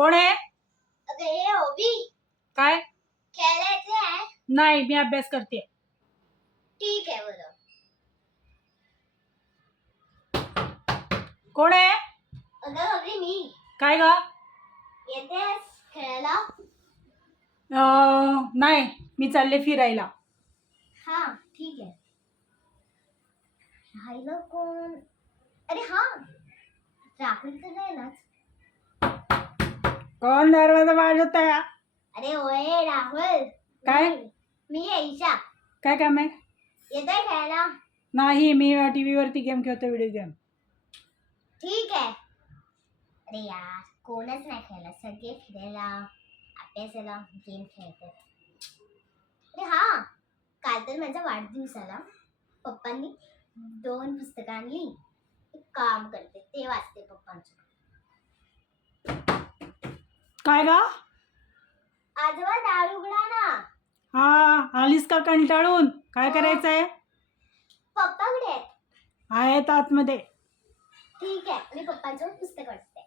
कोण आहे? अगं हे ओवी काय? खेळायचे आहे. नाही, मी अभ्यास करते. ठीक आहे बरं. कोण आहे? अगं ओवी मी काय ग? येतेस खेळायला? नाही, मी चालले फिरायला. हा ठीक आहे. राहिलं कोण? अरे हा राहुल तर जाईलच. कोण दरवाजा वाजवतोय? अरे ओए राहुल. काय? मी ईशा. काय काम आहे? येतोय खेळायला? नाही, मी टीव्ही वरती गेम खेळतो, व्हिडिओ गेम. ठीक आहे. अरे यार कोणच नाही खेळला, सगळे फिरायला अभ्यासाला गेम खेळतात. अरे हा काल तर माझ्या वाढदिवसाला पप्पांनी 2 पुस्तकं आणली. एक काम करते ते वाचते पप्पांचं. काय ग? आजोबा दार उघडा ना. हा, आलीस का कंटाळून? काय करायचंय? पप्पा कुठे आहेत? आहेत आतमध्ये. ठीक आहे मी पप्पांचं पुस्तक वाचते.